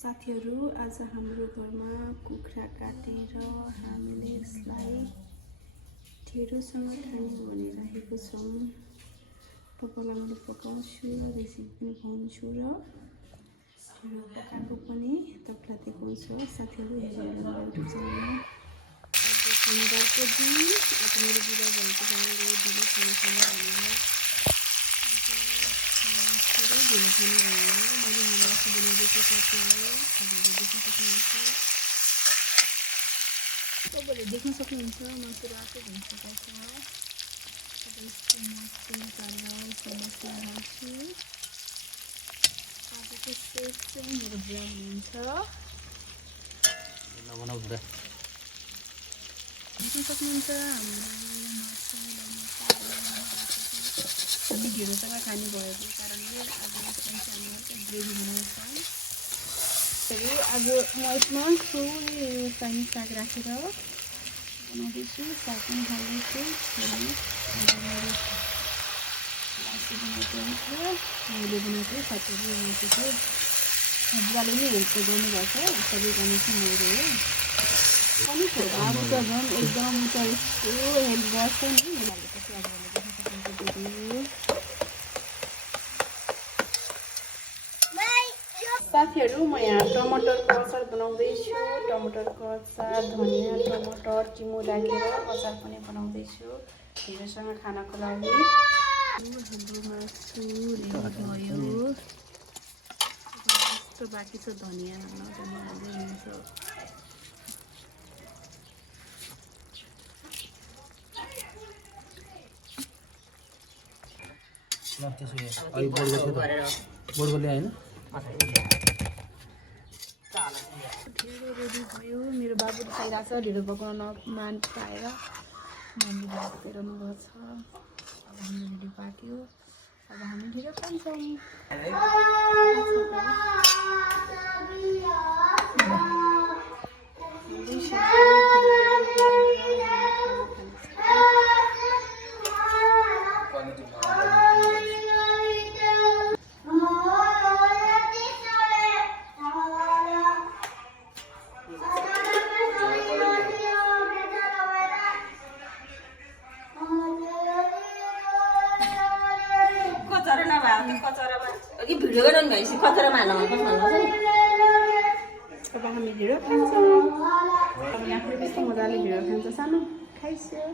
साथीहरू, आज हाम्रो घरमा कुखुरा काटेर हामीले यसलाई ढेँडोसँग खाने भनिरहेको छौँ। तपाईँलाई मैले पकाउँछु र रेसिपी पनि भन्छु र ढेँडो पकाएको पनि तपाईँलाई देखाउँछु। साथीहरू, हेर्नु मेरो युट्युब च्यानलमा। आज शनिबारको दिन, आज मेरो बिदा भएको कारणले ढिलो खाना खाने भनेर तपाईँले देख्न सक्नुहुन्छ। मासु रातो भइसकेको छ। मसला हाल्छु। आजको सेफ चाहिँ मेरो बुढा हुनुहुन्छ। देख्न सक्नुहुन्छ हाम्रो ढिँडोसँग खाने भएको कारणले आज हामी ग्रेभी बनाउँछ। आज म यसमा पानी साग राखेर बनाउँदैछु। साग पनि खाँदैछु। मैले बनाएको साथीहरू बनाएको बुवाले नै हेल्प गर्नुपर्छ। सबै गर्ने चाहिँ मेरो हो। पनि छोरा त झन् एकदम त यस्तो हेल्प गर्छ नि। साथीहरू, म यहाँ टमाटरको अचार बनाउँदैछु। टमाटरको अचार, धनियाँ, टमाटर, चिमो राखेर अचार पनि बनाउँदैछु ढिँडोसँग खानको लागि। हाम्रो मासु भयो। यस्तो बाँकी छ धनियाँ हाल्न हुन्छ। ढिँडो रेडी भयो। मेरो बाबुले खाइरहेको छ। ढिँडो पकाउन मान पाएर मम्मी भात पेराउनु भएको छ। अब हामी ढिँडो पाक्यो। अब हामी ढिँडो खान्छौँ। अब हामी ढिँडो खान्छौँ। अब यहाँ पनि कस्तो मजाले ढिँडो खान्छ। सानो खाइसक्यो।